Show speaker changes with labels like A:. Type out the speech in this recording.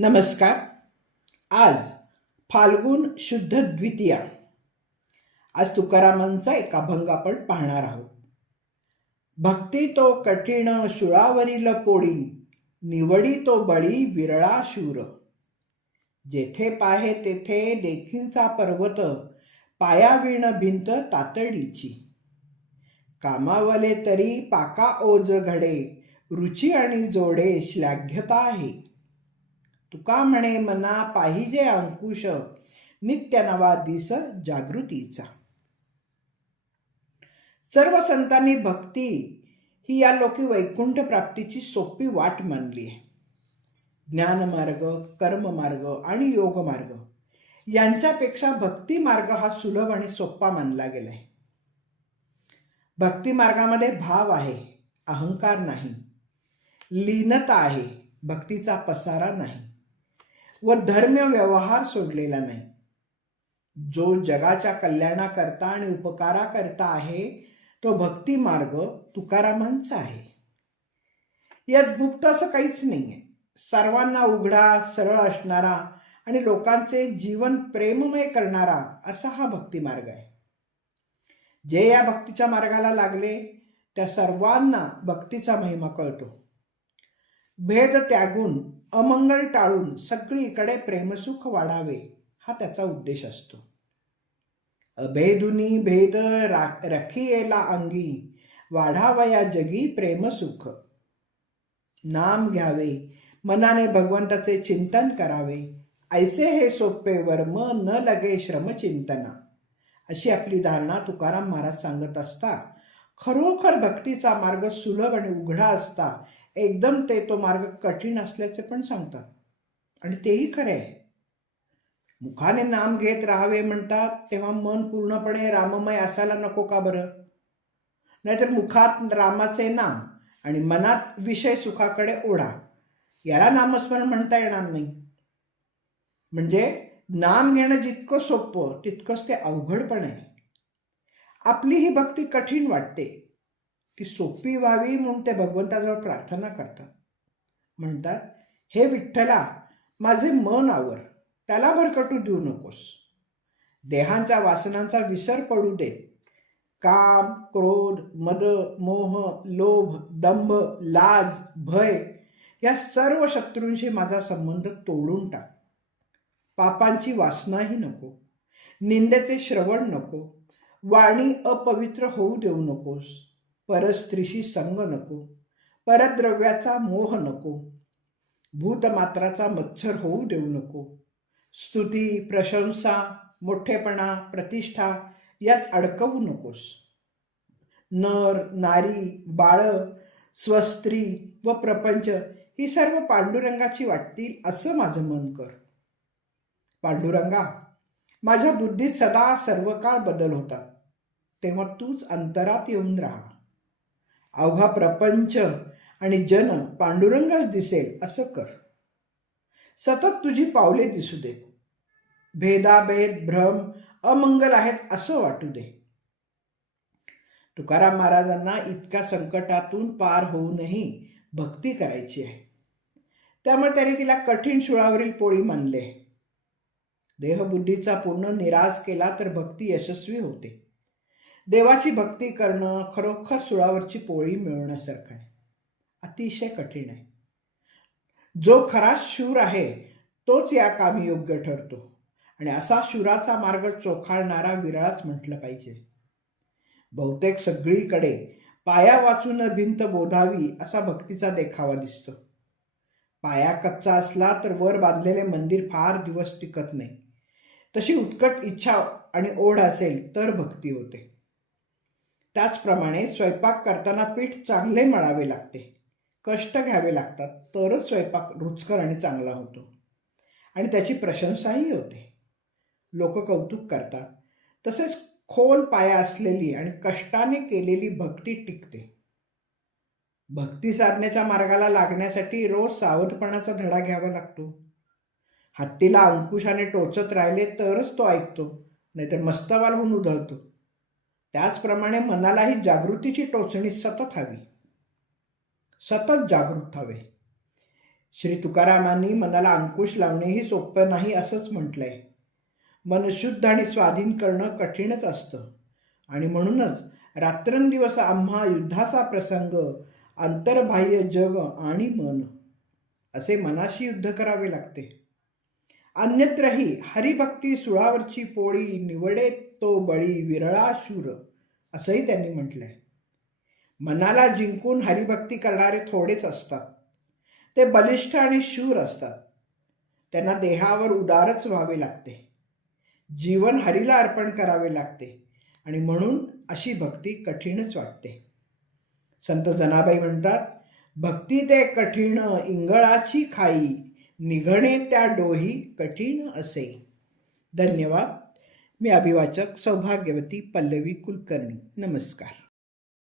A: नमस्कार. आज फाल्गुन शुद्ध द्वितीया. आज तुकारामांचा एक अभंग आपण पाहणार आहोत. भक्ती तो कठीण शुळावरील पोळी निवडी तो बळी विरळा शूर. जेथे पाहे तेथे देखीलचा पर्वत पायावीण भिंत तातडीची. कामावले तरी पाका ओज घडे रुची आणि जोडे श्लाघ्यता आहे. तुका म्हणे मना पाहिजे अंकुश नित्य नवा दिस जागृतीचा. सर्व संतांनी भक्ती ही या लोकी वैकुंठ प्राप्तीची सोपी वाट मानली आहे. ज्ञानमार्ग कर्ममार्ग आणि योगमार्ग यांच्यापेक्षा भक्ती मार्ग हा सुलभ आणि सोपा मानला गेलाय भक्ती मार्गामध्ये भाव आहे अहंकार नाही लीनता आहे भक्तीचा पसारा नाही. व धर्म व्यवहार सोडलेला नाही. जो जगाच्या कल्याणाकरता आणि उपकाराकरता आहे तो भक्ती मार्ग तुकारामांचा आहे. यात गुप्त असं काहीच नाही आहे सर्वांना उघडा सरळ असणारा आणि लोकांचे जीवन प्रेममय करणारा असा हा भक्ती मार्ग आहे. जे या भक्तीच्या मार्गाला लागले त्या सर्वांना भक्तीचा महिमा कळतो. भेद त्यागून अमंगल टाळून सगळीकडे प्रेमसुख वाढावे हा त्याचा उद्देश असतो. अभेदुनी भेद रा रखियेला अंगी वाढावया जगी प्रेमसुख. नाम घ्यावे मनाने भगवंताचे चिंतन करावे ऐसे हे सोपे वर्म न लगे श्रमचिंतना. अशी आपली धारणा तुकाराम महाराज सांगत असता खरोखर भक्तीचा मार्ग सुलभ आणि उघडा असता एकदम ते तो मार्ग कठीण असल्याचे पण सांगतात. आणि तेही खरे आहे. मुखाने नाम घेत राहावे म्हणतात तेव्हा मन पूर्णपणे राममय असायला नको का बरं? नाहीतर मुखात रामाचे नाम आणि मनात विषय सुखाकडे ओढा. याला नामस्मरण म्हणता येणार नाही. म्हणजे नाम घेणं जितकं सोपं तितकंच ते अवघड पण आहे. आपली ही भक्ती कठीण वाटते. ती सोपी व्हावी म्हणून ते भगवंताजवळ प्रार्थना करतात. म्हणतात हे विठ्ठला माझे मन आवर त्याला भरकटू देऊ नकोस. देहांच्या वासनांचा विसर पडू दे. काम क्रोध मद मोह लोभ दंभ लाज भय या सर्व शत्रूंशी माझा संबंध तोडून टाक. पापांची वासनाही नको. निंदेचे श्रवण नको. वाणी अपवित्र होऊ देऊ नकोस. परस्त्रीशी संग नको परद्रव्याचा मोह नको भूतमात्राचा मत्सर होऊ देऊ नको. स्तुती प्रशंसा मोठेपणा प्रतिष्ठा यात अडकवू नकोस. नर नारी बाळ स्वस्त्री व प्रपंच ही सर्व पांडुरंगाची वाटतील असं माझं मन कर. पांडुरंगा माझ्या बुद्धीत सदा सर्व काळ बदल होतात तेव्हा तूच अंतरात येऊन राहा. अवघा प्रपंच आणि जन पांडुरंगच दिसेल असं कर. सतत तुझी पावले दिसू दे. भेदाभेद भ्रम अमंगल आहेत असं वाटू दे. तुकाराम महाराजांना इतक्या संकटातून पार होऊनही भक्ती करायची आहे. त्यामुळे त्यांनी तिला कठीण शुळावरील पोळी मानले. देहबुद्धीचा पूर्ण निराश केला तर भक्ती यशस्वी होते. देवाची भक्ती करणं खरोखर सुळावरची पोळी मिळवण्यासारखं आहे. अतिशय कठीण आहे. जो खरा शूर आहे तोच या कामी योग्य ठरतो. आणि असा शूराचा मार्ग चोखाळणारा विरळाच म्हटलं पाहिजे. बहुतेक सगळीकडे पाया वाचून भिंत बोधावी असा भक्तीचा देखावा दिसतो. पाया कच्चा असला तर वर बांधलेले मंदिर फार दिवस टिकत नाही. तशी उत्कट इच्छा आणि ओढ असेल तर भक्ती होते. त्याचप्रमाणे स्वयंपाक करताना पीठ चांगले मळावे लागते. कष्ट घ्यावे लागतात तरच स्वयंपाक रुचकर आणि चांगला होतो. आणि त्याची प्रशंसाही होते. लोक कौतुक करतात. तसेच खोल पाया असलेली आणि कष्टाने केलेली भक्ती टिकते. भक्ती साधण्याच्या मार्गाला लागण्यासाठी रोज सावधपणाचा धडा घ्यावा लागतो. हत्तीला अंकुशाने टोचत राहिले तरच तो ऐकतो नाहीतर मस्तवाल होऊन उधळतो. त्याचप्रमाणे मनालाही जागृतीची टोचणी सतत हवी. सतत जागृत हवे. श्री तुकारामांनी मनाला अंकुश लावणेही सोपं नाही असंच म्हटलंय. मन शुद्ध आणि स्वाधीन करणं कठीणच असतं. आणि म्हणूनच रात्रंदिवस आम्हा युद्धाचा प्रसंग अंतर्बाह्य जग आणि मन असे मनाशी युद्ध करावे लागते. अन्यत्रही हरिभक्ती सुळावरची पोळी निवडे तो बळी विरळा शूर असंही त्यांनी म्हटलंय. मनाला जिंकून हरिभक्ती करणारे थोडेच असतात. ते बलिष्ठ आणि शूर असतात. त्यांना देहावर उदारच व्हावे लागते. जीवन हरीला अर्पण करावे लागते आणि म्हणून अशी भक्ती कठीणच वाटते. संत जनाबाई म्हणतात भक्ती ते कठीण इंगळाची खाई निघणे त्या डोही कठीण असे. धन्यवाद. मी अभिवाचक सौभाग्यवती पल्लवी कुलकर्णी. नमस्कार.